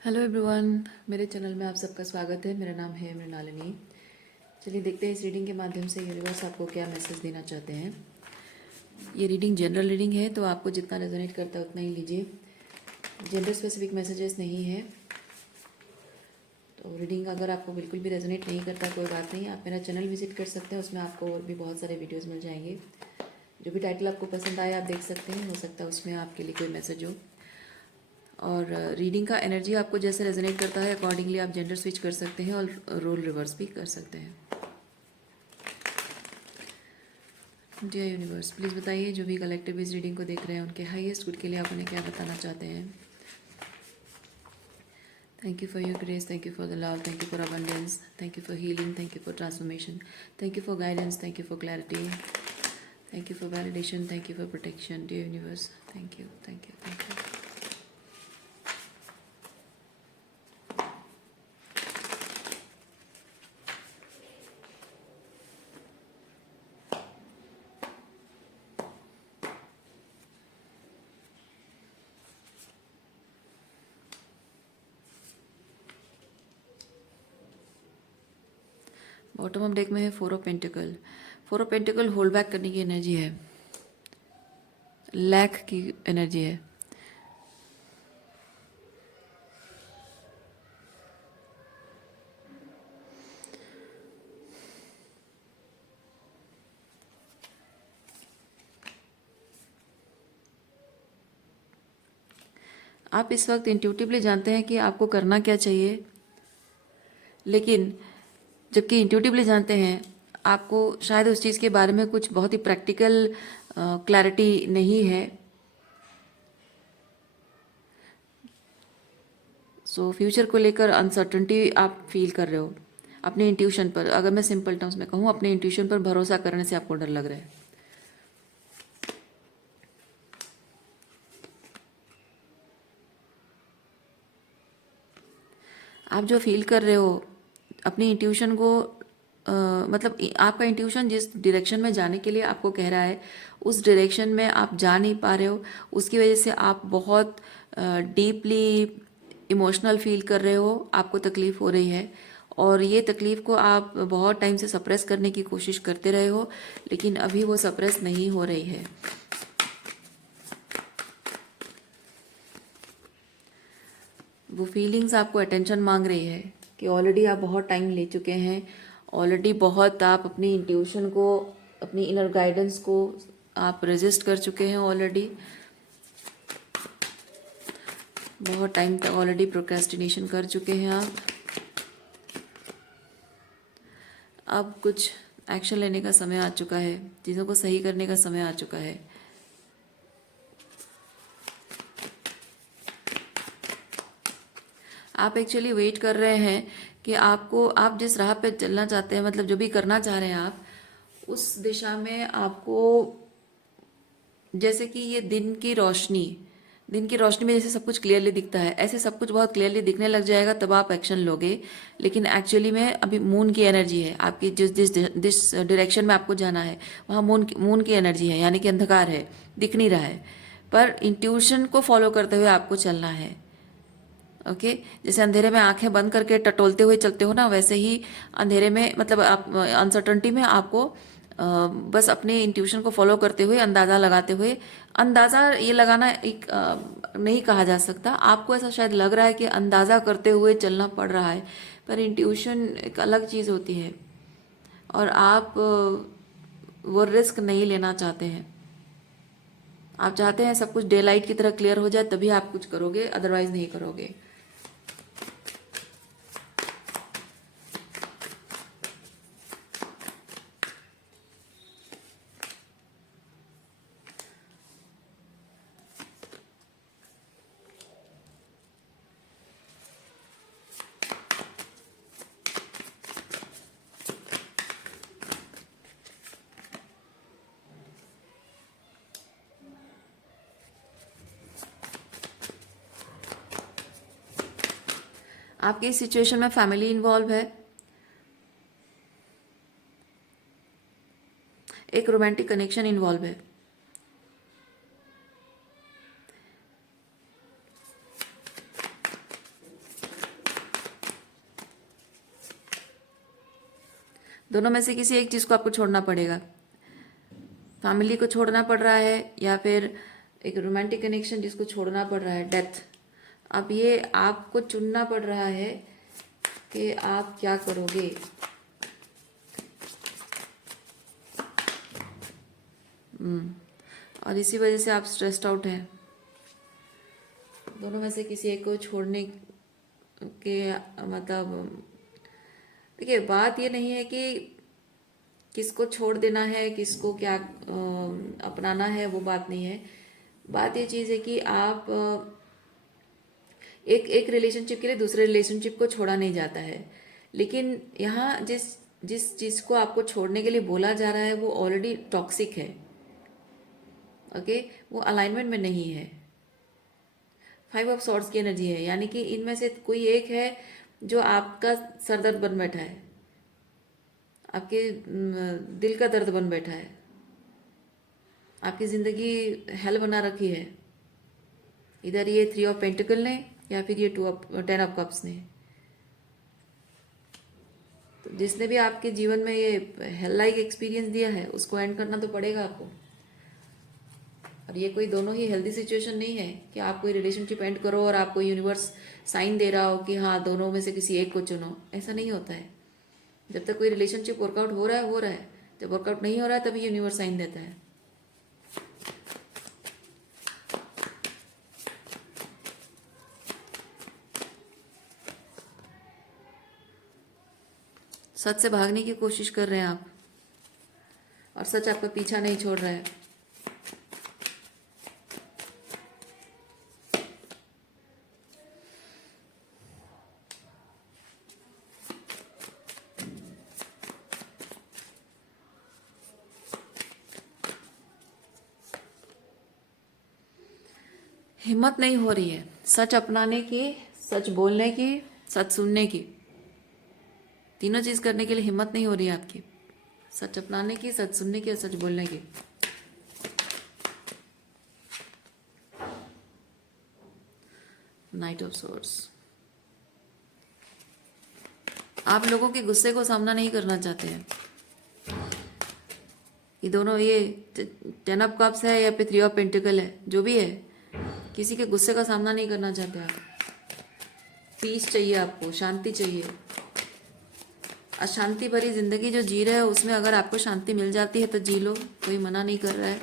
Hello everyone, मेरे channel में आप सबका स्वागत है। मेरा नाम है मृणालिनी। चलिए देखते हैं इस रीडिंग के माध्यम से यूनिवर्स आपको क्या मैसेज देना चाहते हैं। ये रीडिंग जनरल रीडिंग है, तो आपको जितना रेजोनेट करता है उतना ही लीजिए। जेंडर स्पेसिफिक मैसेजेस नहीं है। तो रीडिंग अगर आपको बिल्कुल भी रेजोनेट नहीं करता कोई बात नहीं, आप मेरा चैनल विजिट कर सकते हैं। उसमें आपको और भी बहुत सारे वीडियोज़ मिल जाएंगे। जो भी टाइटल आपको पसंद आए आप देख सकते हैं, हो सकता है उसमें आपके लिए कोई मैसेज हो। और रीडिंग का एनर्जी आपको जैसे रेजोनेट करता है अकॉर्डिंगली आप जेंडर स्विच कर सकते हैं और रोल रिवर्स भी कर सकते हैं। डियर यूनिवर्स, प्लीज़ बताइए जो भी कलेक्टिव इस रीडिंग को देख रहे हैं उनके हाईएस्ट गुड के लिए आप उन्हें क्या बताना चाहते हैं। Thank you for your grace, thank you for the love, thank you for abundance, thank you for healing, thank you for transformation, thank you for guidance, thank you for clarity, thank you for validation, thank you for protection. Dear universe, thank you, thank you, thank you. Bottom of deck में है four of pentacle. Four of pentacle hold back करने की energy है, lack की energy है। आप इस वक्त इंट्यूटिवली जानते हैं कि आपको करना क्या चाहिए, लेकिन जबकि इंट्यूटिवली जानते हैं आपको शायद उस चीज़ के बारे में कुछ बहुत ही प्रैक्टिकल क्लैरिटी नहीं है। सो फ्यूचर को लेकर अनसर्टनिटी आप फील कर रहे हो। अपने इंट्यूशन पर, अगर मैं सिंपल टर्म्स में कहूँ, अपने इंट्यूशन पर भरोसा करने से आपको डर लग रहा है। आप जो फील कर रहे हो अपनी इंट्यूशन को मतलब आपका इंट्यूशन जिस डायरेक्शन में जाने के लिए आपको कह रहा है उस डायरेक्शन में आप जा नहीं पा रहे हो। उसकी वजह से आप बहुत डीपली इमोशनल फील कर रहे हो, आपको तकलीफ हो रही है और ये तकलीफ को आप बहुत टाइम से सप्रेस करने की कोशिश करते रहे हो, लेकिन अभी वो सप्रेस नहीं हो रही है। वो फीलिंग्स आपको अटेंशन मांग रही है कि ऑलरेडी आप बहुत टाइम ले चुके हैं, ऑलरेडी बहुत आप अपनी इंट्यूशन को, अपनी इनर गाइडेंस को आप रेजिस्ट कर चुके हैं ऑलरेडी। बहुत टाइम तक ऑलरेडी प्रोक्रेस्टिनेशन कर चुके हैं आप। अब कुछ एक्शन लेने का समय आ चुका है, चीज़ों को सही करने का समय आ चुका है। आप एक्चुअली वेट कर रहे हैं कि आपको, आप जिस राह पे चलना चाहते हैं, मतलब जो भी करना चाह रहे हैं आप, उस दिशा में आपको, जैसे कि ये दिन की रोशनी में जैसे सब कुछ क्लियरली दिखता है, ऐसे सब कुछ बहुत क्लियरली दिखने लग जाएगा, तब आप एक्शन लोगे। लेकिन एक्चुअली में अभी मून की एनर्जी है आपकी, जिस जिस जिस डायरेक्शन में आपको जाना है वहाँ मून की एनर्जी है, यानी कि अंधकार है, दिख नहीं रहा है। पर इंट्यूशन को फॉलो करते हुए आपको चलना है। ओके जैसे अंधेरे में आंखें बंद करके टटोलते हुए चलते हो ना, वैसे ही अंधेरे में, मतलब आप अनसर्टनिटी में आपको बस अपने इंट्यूशन को फॉलो करते हुए, अंदाज़ा लगाते हुए, अंदाज़ा ये लगाना एक नहीं कहा जा सकता, आपको ऐसा शायद लग रहा है कि अंदाज़ा करते हुए चलना पड़ रहा है, पर इंट्यूशन एक अलग चीज़ होती है और आप वो रिस्क नहीं लेना चाहते हैं। आप चाहते हैं सब कुछ डे लाइट की तरह क्लियर हो जाए, तभी आप कुछ करोगे, अदरवाइज नहीं करोगे। आपकी इस सिचुएशन में फैमिली इन्वॉल्व है, एक रोमांटिक कनेक्शन इन्वॉल्व है। दोनों में से किसी एक चीज़ को आपको छोड़ना पड़ेगा। फैमिली को छोड़ना पड़ रहा है या फिर एक रोमांटिक कनेक्शन जिसको छोड़ना पड़ रहा है, डेथ। अब ये आपको चुनना पड़ रहा है कि आप क्या करोगे। और इसी वजह से आप स्ट्रेस्ड आउट हैं। दोनों में से किसी एक को छोड़ने के मतलब, देखिए बात ये नहीं है कि किसको छोड़ देना है, किसको क्या अपनाना है, वो बात नहीं है। बात ये चीज़ है कि आप एक एक रिलेशनशिप के लिए दूसरे रिलेशनशिप को छोड़ा नहीं जाता है, लेकिन यहाँ जिस जिस चीज़ को आपको छोड़ने के लिए बोला जा रहा है वो ऑलरेडी टॉक्सिक है। ओके, वो अलाइनमेंट में नहीं है। 5 ऑफ सॉर्ड्स की एनर्जी है, यानी कि इनमें से कोई एक है जो आपका सरदर्द बन बैठा है, आपके दिल का दर्द बन बैठा है, आपकी ज़िंदगी हेल बना रखी है। इधर ये 3 ऑफ पेंटिकल ने या फिर ये 10 ऑफ कप्स ने। तो जिसने भी आपके जीवन में ये हेल लाइक एक्सपीरियंस दिया है उसको एंड करना तो पड़ेगा आपको। और ये कोई दोनों ही हेल्दी सिचुएशन नहीं है कि आप कोई रिलेशनशिप एंड करो और आपको यूनिवर्स साइन दे रहा हो कि हाँ दोनों में से किसी एक को चुनो। ऐसा नहीं होता है। जब तक कोई रिलेशनशिप वर्कआउट हो रहा है हो रहा है, जब वर्कआउट नहीं हो रहा है तभी यूनिवर्स साइन देता है। सच से भागने की कोशिश कर रहे हैं आप और सच आपका पीछा नहीं छोड़ रहा है। हिम्मत नहीं हो रही है सच अपनाने की, सच बोलने की, सच सुनने की। तीनों चीज़ करने के लिए हिम्मत नहीं हो रही है आपकी। सच अपनाने की, सच सुनने की और सच बोलने की। Night of source. आप लोगों के गुस्से को सामना नहीं करना चाहते हैं। ये दोनों, ये 10 ऑफ कप्स है या फिर 3 ऑफ पेंटिकल है, जो भी है, किसी के गुस्से का सामना नहीं करना चाहते आप। पीस चाहिए आपको, शांति चाहिए। अशांति भरी जिंदगी जो जी रहे हो उसमें अगर आपको शांति मिल जाती है तो जी लो, कोई मना नहीं कर रहा है।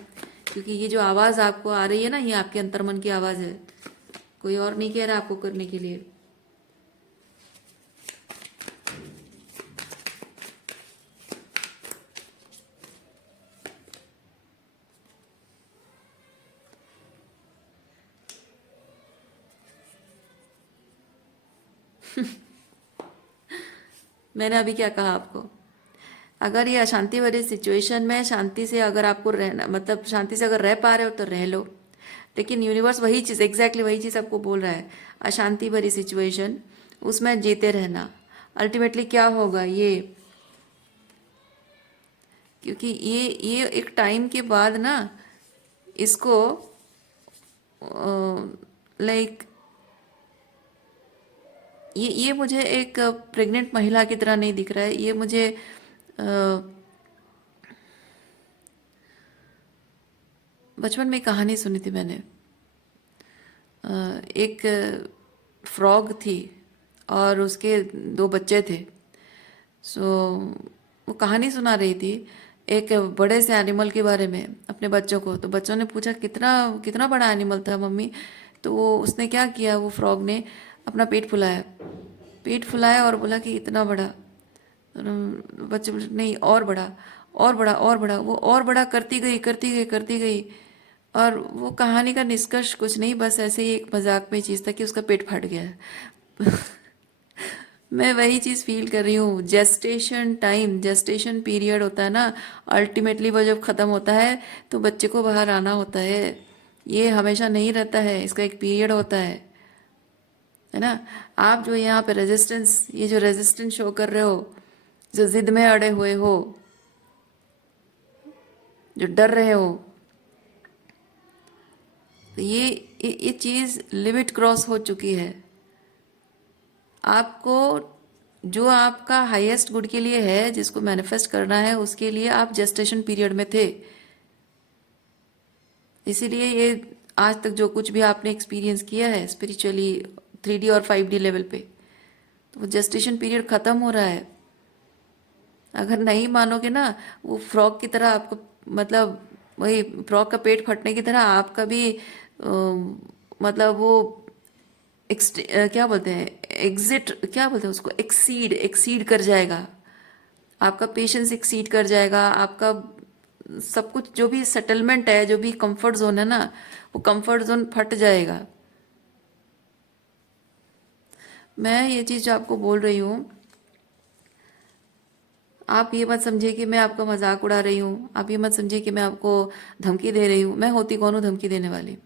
क्योंकि ये जो आवाज़ आपको आ रही है ना, ये आपके अंतर्मन की आवाज़ है, कोई और नहीं कह रहा आपको करने के लिए। मैंने अभी क्या कहा आपको? अगर ये अशांति भरी सिचुएशन में शांति से अगर आपको रहना, मतलब शांति से अगर रह पा रहे हो तो रह लो। लेकिन यूनिवर्स वही चीज़, एग्जैक्टली वही चीज़ आपको बोल रहा है। अशांति भरी सिचुएशन, उसमें जीते रहना। अल्टीमेटली क्या होगा ये, क्योंकि ये एक टाइम के बाद ना इसको लाइक ये मुझे एक प्रेग्नेंट महिला की तरह नहीं दिख रहा है। ये मुझे बचपन में एक कहानी सुनी थी मैंने। एक फ्रॉग थी और उसके 2 बच्चे थे। सो वो कहानी सुना रही थी एक बड़े से एनिमल के बारे में अपने बच्चों को। तो बच्चों ने पूछा कितना कितना बड़ा एनिमल था मम्मी? तो उसने क्या किया, वो फ्रॉग ने अपना पेट फुलाया और बोला कि इतना बड़ा। बच्चे बोले नहीं, और बड़ा, और बड़ा, और बड़ा। वो और बड़ा करती गई, करती गई, करती गई। और वो कहानी का निष्कर्ष कुछ नहीं, बस ऐसे ही एक मजाक में चीज़ था कि उसका पेट फट गया। मैं वही चीज़ फील कर रही हूँ। जेस्टेशन टाइम, जेस्टेशन पीरियड होता है ना, अल्टीमेटली वो जब ख़त्म होता है तो बच्चे को बाहर आना होता है। ये हमेशा नहीं रहता है, इसका एक पीरियड होता है ना। आप जो यहाँ पे रेजिस्टेंस, ये जो रेजिस्टेंस शो कर रहे हो, जो जिद में अड़े हुए हो, जो डर रहे हो, तो ये चीज़ लिमिट क्रॉस हो चुकी है। आपको जो आपका हाईएस्ट गुड के लिए है, जिसको मैनिफेस्ट करना है, उसके लिए आप जेस्टेशन पीरियड में थे। इसीलिए ये आज तक जो कुछ भी आपने एक्सपीरियंस किया है स्पिरिचुअली 3D और 5D लेवल पे, तो वो जेस्टेशन पीरियड ख़त्म हो रहा है। अगर नहीं मानोगे ना, वो फ्रॉग की तरह आपको, मतलब वही फ्रॉग का पेट फटने की तरह आपका भी मतलब वो क्या बोलते हैं, एग्जिट, क्या बोलते हैं उसको, एक्सीड एक्सीड कर जाएगा। आपका पेशेंस एक्सीड कर जाएगा, आपका सब कुछ जो भी सेटलमेंट है, जो भी कंफर्ट जोन है ना, वो कंफर्ट जोन फट जाएगा। मैं ये चीज़ जो आपको बोल रही हूँ, आप ये मत समझिए कि मैं आपका मजाक उड़ा रही हूँ, आप ये मत समझिए कि मैं आपको धमकी दे रही हूँ। मैं होती कौन हूँ धमकी देने वाली?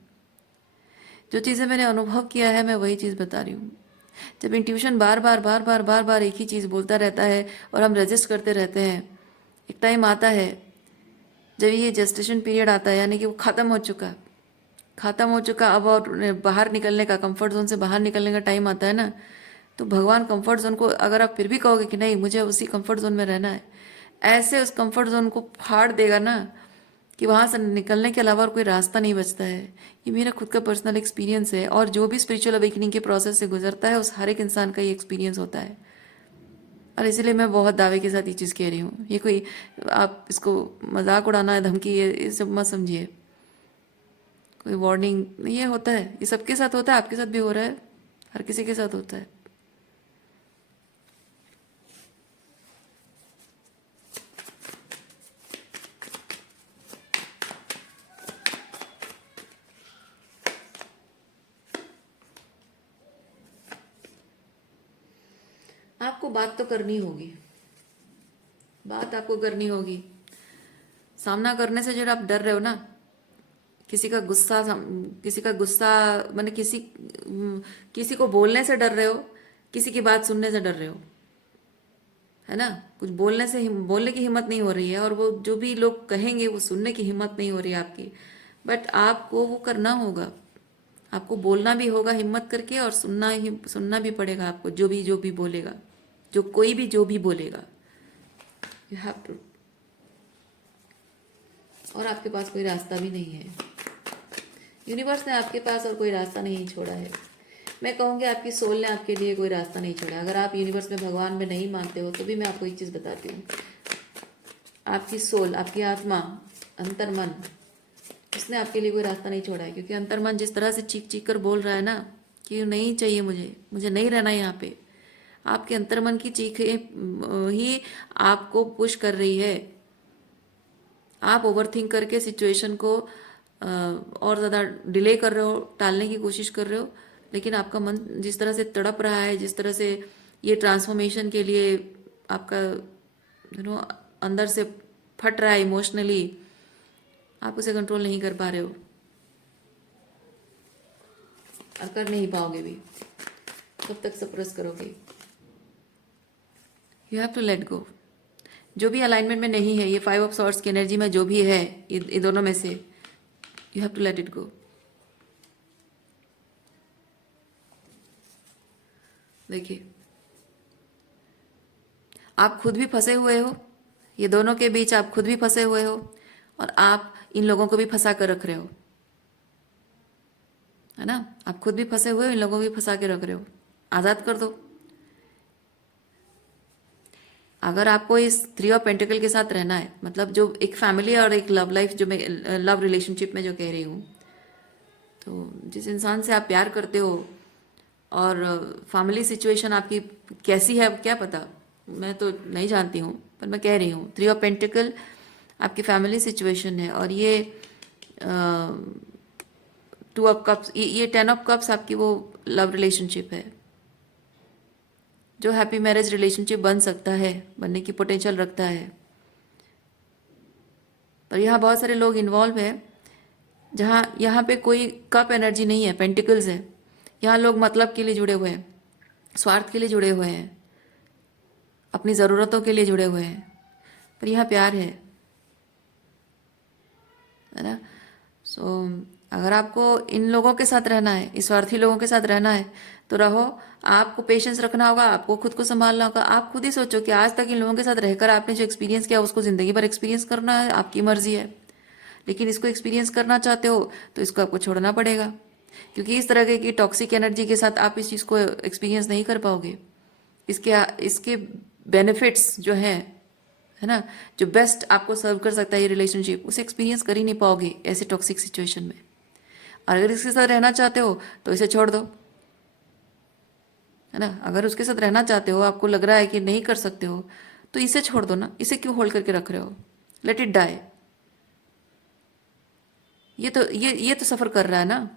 जो चीज़ें मैंने अनुभव किया है मैं वही चीज़ बता रही हूँ। जब इंट्यूशन बार बार बार बार बार बार एक ही चीज़ बोलता रहता है और हम रजिस्ट करते रहते हैं, एक टाइम आता है जब ये जेस्टेशन पीरियड आता है, यानी कि वो ख़त्म हो चुका, ख़त्म हो चुका, अब और बाहर निकलने का, कंफर्ट जोन से बाहर निकलने का टाइम आता है ना, तो भगवान कंफर्ट जोन को, अगर आप फिर भी कहोगे कि नहीं मुझे उसी कंफर्ट जोन में रहना है, ऐसे उस कंफर्ट जोन को फाड़ देगा ना कि वहाँ से निकलने के अलावा और कोई रास्ता नहीं बचता है। ये मेरा खुद का पर्सनल एक्सपीरियंस है, और जो भी स्पिरिचुअल अवेकनिंग के प्रोसेस से गुजरता है उस हर एक इंसान का ये एक्सपीरियंस होता है। और इसीलिए मैं बहुत दावे के साथ ये चीज़ कह रही हूँ। ये कोई, आप इसको मजाक उड़ाना है, धमकी, ये सब मत समझिए, कोई वार्निंग। ये होता है, ये सबके साथ होता है, आपके साथ भी हो रहा है, हर किसी के साथ होता है। आपको बात तो करनी होगी, बात आपको करनी होगी। सामना करने से जो आप डर रहे हो ना, किसी का गुस्सा किसी का गुस्सा, मैंने किसी को बोलने से डर रहे हो, किसी की बात सुनने से डर रहे हो, है ना? कुछ बोलने से बोलने की हिम्मत नहीं हो रही है, और वो जो भी लोग कहेंगे वो सुनने की हिम्मत नहीं हो रही है आपकी। बट आपको वो करना होगा, आपको बोलना भी होगा हिम्मत करके, और सुनना भी पड़ेगा आपको, जो भी बोलेगा, जो कोई भी जो भी बोलेगा, यू हैव टू। और आपके पास कोई रास्ता भी नहीं है, यूनिवर्स ने आपके पास और कोई रास्ता नहीं छोड़ा है। मैं कहूँगी आपकी सोल ने आपके लिए कोई रास्ता नहीं छोड़ा। अगर आप यूनिवर्स में, भगवान में नहीं मानते हो, तो भी मैं आपको एक चीज़ बताती हूँ, आपकी सोल, आपकी आत्मा, अंतर्मन, उसने आपके लिए कोई रास्ता नहीं छोड़ा है। क्योंकि अंतर्मन जिस तरह से चीख चीख कर बोल रहा है ना कि नहीं चाहिए मुझे, मुझे नहीं रहना यहाँ पे, आपके अंतर्मन की चीखें ही आपको पुश कर रही है। आप ओवरथिंक करके सिचुएशन को और ज़्यादा डिले कर रहे हो, टालने की कोशिश कर रहे हो, लेकिन आपका मन जिस तरह से तड़प रहा है, जिस तरह से ये ट्रांसफॉर्मेशन के लिए आपका अंदर से फट रहा है इमोशनली, आप उसे कंट्रोल नहीं कर पा रहे हो, और कर नहीं पाओगे भी। कब तक सप्रेस करोगे? You have to let go. जो भी अलाइनमेंट में नहीं है, ये 5 ऑफ सॉर्ड्स की एनर्जी में जो भी है, ये दोनों में से, you have to let it go. देखिए, आप खुद भी फंसे हुए हो, ये दोनों के बीच आप खुद भी फंसे हुए हो, और आप इन लोगों को भी फंसा कर रख रहे हो, है ना? आप खुद भी फंसे हुए हो, इन लोगों को भी फंसा के रख रहे हो। आज़ाद कर दो। अगर आपको इस 3 ऑफ पेंटिकल के साथ रहना है, मतलब जो एक फैमिली और एक लव लाइफ, जो मैं लव रिलेशनशिप में जो कह रही हूँ, तो जिस इंसान से आप प्यार करते हो, और फैमिली सिचुएशन आपकी कैसी है क्या पता, मैं तो नहीं जानती हूँ, पर मैं कह रही हूँ 3 ऑफ पेंटिकल आपकी फैमिली सिचुएशन है, और ये 2 ऑफ कप्स, ये 10 ऑफ कप्स आपकी वो लव रिलेशनशिप है, जो हैप्पी मैरिज रिलेशनशिप बन सकता है, बनने की पोटेंशियल रखता है। पर यहाँ बहुत सारे लोग इन्वॉल्व हैं, जहाँ यहाँ पे कोई कप एनर्जी नहीं है, पेंटिकल्स है। यहाँ लोग मतलब के लिए जुड़े हुए हैं, स्वार्थ के लिए जुड़े हुए हैं, अपनी ज़रूरतों के लिए जुड़े हुए हैं। पर यहाँ प्यार है ना? सो अगर आपको इन लोगों के साथ रहना है, इस स्वार्थी लोगों के साथ रहना है, तो रहो। आपको पेशेंस रखना होगा, आपको खुद को संभालना होगा। आप खुद ही सोचो कि आज तक इन लोगों के साथ रहकर आपने जो एक्सपीरियंस किया उसको ज़िंदगी भर एक्सपीरियंस करना है, आपकी मर्जी है। लेकिन इसको एक्सपीरियंस करना चाहते हो तो इसको आपको छोड़ना पड़ेगा, क्योंकि इस तरह की टॉक्सिक एनर्जी के साथ आप इस चीज़ को एक्सपीरियंस नहीं कर पाओगे। इसके इसके बेनिफिट्स जो है ना, जो बेस्ट आपको सर्व कर सकता है ये रिलेशनशिप, उसे एक्सपीरियंस कर ही नहीं पाओगे ऐसे टॉक्सिक सिचुएशन में। और अगर इसके साथ रहना चाहते हो तो इसे छोड़ दो, है ना। अगर उसके साथ रहना चाहते हो, आपको लग रहा है कि नहीं कर सकते हो, तो इसे छोड़ दो ना। इसे क्यों होल्ड करके रख रहे हो? Let it die. ये तो सफ़र कर रहा है ना,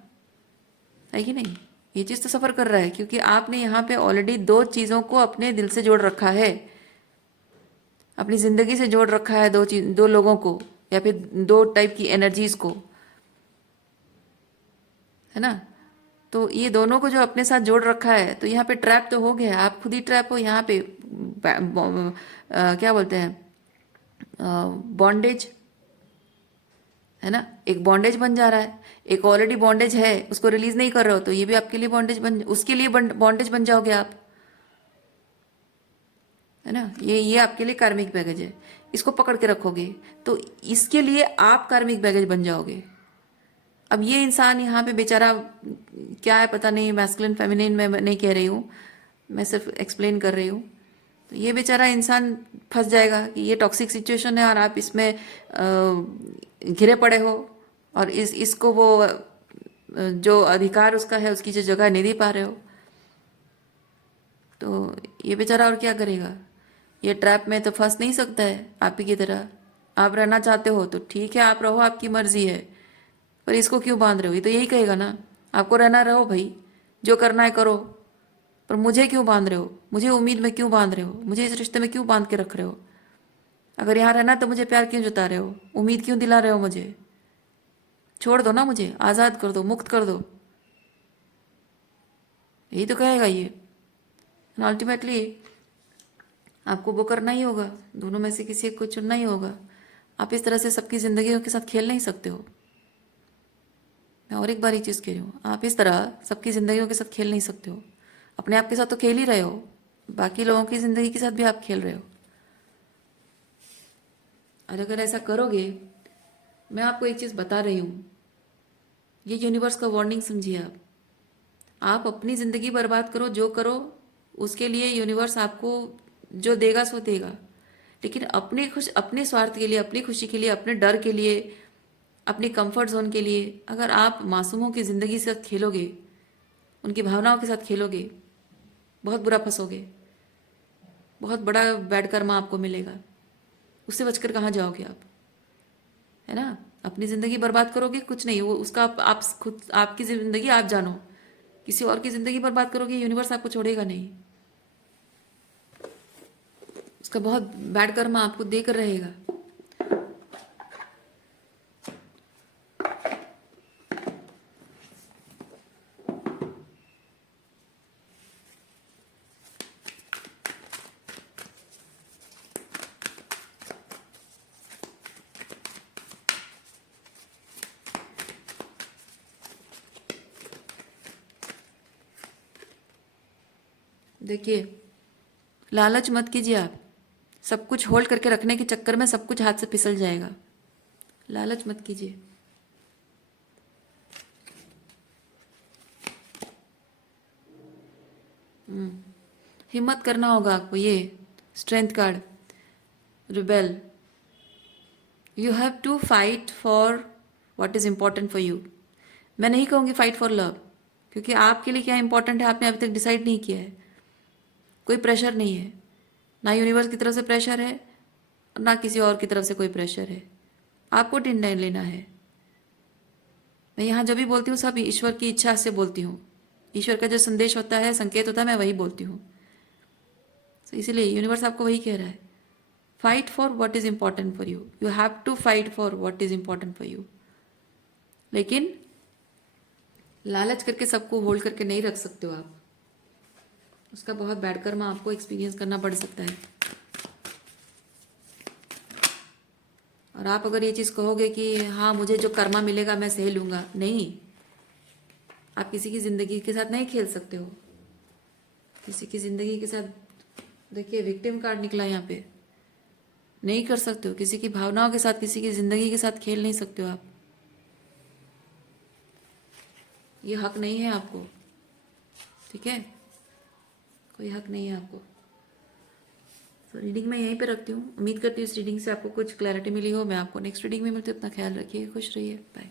है कि नहीं? ये चीज़ तो सफ़र कर रहा है, क्योंकि आपने यहाँ पे ऑलरेडी दो चीज़ों को अपने दिल से जोड़ रखा है, अपनी ज़िंदगी से जोड़ रखा है, दो लोगों को, या फिर दो टाइप की एनर्जीज को, है ना। तो ये दोनों को जो अपने साथ जोड़ रखा है, तो यहाँ पे ट्रैप तो हो गया, आप खुद ही ट्रैप हो यहाँ पे। क्या बोलते हैं, बॉन्डेज, है ना। एक बॉन्डेज बन जा रहा है, एक ऑलरेडी बॉन्डेज है, उसको रिलीज नहीं कर रहे हो, तो ये भी आपके लिए बॉन्डेज उसके लिए बॉन्डेज बन जाओगे आप, है ना। ये आपके लिए कार्मिक बैगेज है, इसको पकड़ के रखोगे तो इसके लिए आप कार्मिक बैगेज बन जाओगे। अब ये इंसान यहाँ पे बेचारा क्या है पता नहीं, मैस्कुलिन फेमिनिन मैं नहीं कह रही हूँ, मैं सिर्फ एक्सप्लेन कर रही हूँ। तो ये बेचारा इंसान फंस जाएगा कि ये टॉक्सिक सिचुएशन है और आप इसमें घिरे पड़े हो, और इसको वो जो अधिकार उसका है, उसकी जो जगह नहीं दे पा रहे हो। तो ये बेचारा और क्या करेगा? ये ट्रैप में तो फंस नहीं सकता है आप ही की तरह। आप रहना चाहते हो तो ठीक है, आप रहो, आपकी मर्जी है, पर इसको क्यों बांध रहे हो? ये तो यही कहेगा ना, आपको रहना रहो भाई, जो करना है करो, पर मुझे क्यों बांध रहे हो? मुझे उम्मीद में क्यों बांध रहे हो? मुझे इस रिश्ते में क्यों बांध के रख रहे हो? अगर यहाँ रहना तो मुझे प्यार क्यों जता रहे हो? उम्मीद क्यों दिला रहे हो मुझे? छोड़ दो ना, मुझे आज़ाद कर दो, मुक्त कर दो। यही तो कहेगा ये। अल्टीमेटली आपको वो करना ही होगा, दोनों में से किसी एक को चुनना ही होगा। आप इस तरह से सबकी ज़िंदगी के साथ खेल नहीं सकते हो। मैं और एक बार ये चीज़ कह रही हूँ, आप इस तरह सबकी ज़िंदगियों के साथ खेल नहीं सकते हो। अपने आप के साथ तो खेल ही रहे हो, बाकी लोगों की ज़िंदगी के साथ भी आप खेल रहे हो। और अगर ऐसा करोगे, मैं आपको एक चीज़ बता रही हूँ, ये यूनिवर्स का वार्निंग समझिए आप अपनी ज़िंदगी बर्बाद करो, जो करो, उसके लिए यूनिवर्स आपको जो देगा सो देगा। लेकिन अपने स्वार्थ के लिए, अपनी खुशी के लिए, अपने डर के लिए, अपनी कंफर्ट जोन के लिए अगर आप मासूमों की ज़िंदगी के साथ खेलोगे, उनकी भावनाओं के साथ खेलोगे, बहुत बुरा फंसोगे, बहुत बड़ा बैड कर्मा आपको मिलेगा। उससे बचकर कहाँ जाओगे आप, है ना। अपनी ज़िंदगी बर्बाद करोगे, कुछ नहीं, वो उसका आप खुद, आपकी ज़िंदगी आप जानो। किसी और की ज़िंदगी बर्बाद करोगे, यूनिवर्स आपको छोड़ेगा नहीं, उसका बहुत बैड कर्मा आपको देकर रहेगा। देखिए, लालच मत कीजिए आप। सब कुछ होल्ड करके रखने के चक्कर में सब कुछ हाथ से फिसल जाएगा। लालच मत कीजिए। हिम्मत करना होगा आपको। ये strength card, rebel, you have to fight for what is important for you. मैं नहीं कहूँगी फाइट फॉर लव, क्योंकि आपके लिए क्या इंपॉर्टेंट है आपने अभी तक डिसाइड नहीं किया है। कोई प्रेशर नहीं है, ना यूनिवर्स की तरफ से प्रेशर है, ना किसी और की तरफ से कोई प्रेशर है। आपको निर्णय लेना है। मैं यहाँ जब भी बोलती हूँ सब ईश्वर की इच्छा से बोलती हूँ। ईश्वर का जो संदेश होता है, संकेत होता है, मैं वही बोलती हूँ। तो इसीलिए यूनिवर्स आपको वही कह रहा है, fight for what is important for you. You have to fight for what is important for you. लेकिन लालच करके सबको होल्ड करके नहीं रख सकते हो आप। उसका बहुत बैड कर्मा आपको एक्सपीरियंस करना पड़ सकता है। और आप अगर ये चीज़ कहोगे कि हाँ मुझे जो कर्मा मिलेगा मैं सह लूँगा, नहीं, आप किसी की ज़िंदगी के साथ नहीं खेल सकते हो। किसी की ज़िंदगी के साथ, देखिए विक्टिम कार्ड निकला यहाँ पे। नहीं कर सकते हो किसी की भावनाओं के साथ, किसी की ज़िंदगी के साथ खेल नहीं सकते हो आप। ये हक नहीं है आपको, ठीक है? कोई हक नहीं है आपको। तो रीडिंग मैं यहीं पे रखती हूँ। उम्मीद करती हूँ इस रीडिंग से आपको कुछ क्लैरिटी मिली हो। मैं आपको नेक्स्ट रीडिंग में मिलती हूँ। अपना ख्याल रखिए, खुश रहिए, बाय।